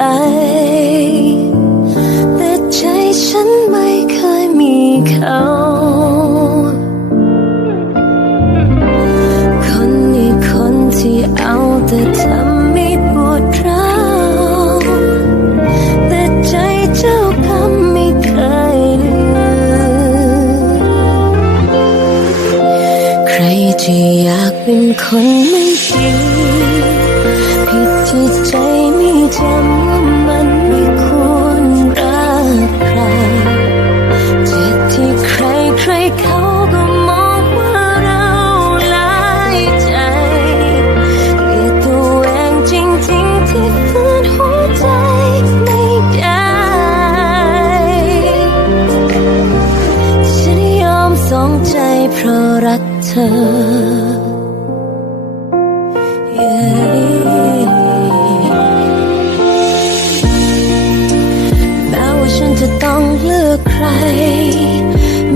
แต่ใจฉันไม่เคยมีเขาคนนี้คนที่เอาแต่ทำให้ปวดร้าวแต่ใจเจ้ากรรมไม่เคยใครจะอยากเป็นคนไม่ดีผิดที่ใจไม่ จำว่ามันไม่ควรรักใครเจ็บที่ใครใครเขาก็มองว่าเราหลายใจเกลียดตัวเองจริงๆที่ฝืนหัวใจไม่ได้ฉันยอมสองใจเพราะรักเธอ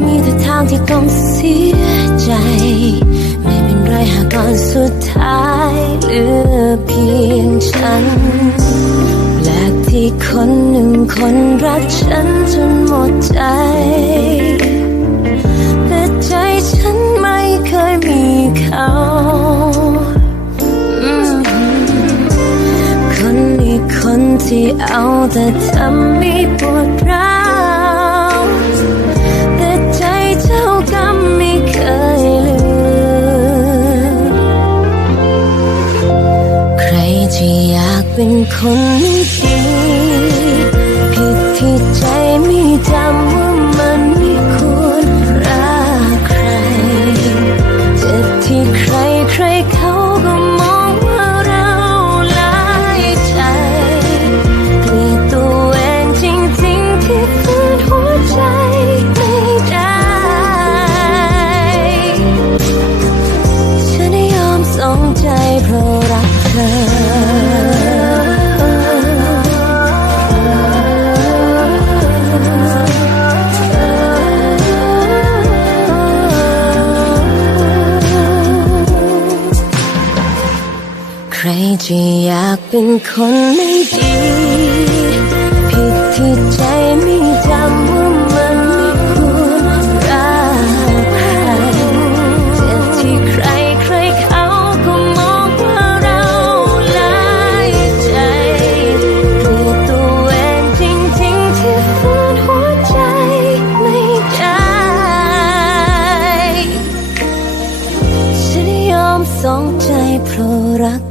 มีแต่ทางที่ต้องเสียใจ ไม่เป็นไรหากตอนสุดท้ายเหลือเพียงฉันแปลกที่คนหนึ่งคนรักฉันจนหมดใจ แต่ใจฉันไม่เคยมีเขาคนนี้คนที่เอาแต่ทำให้ปวดร้าว เจะอยากเป็นคนไม่ดี ผิดที่ใจไม่จำว่ามันไม่ควรรักใครเจ็บที่ใครใครเขาก็มองว่าเราหลายใจเกลียดตัวเองจริงๆที่ฝืนหัวใจไม่ได้ฉันยอมสองใจเพราะรัก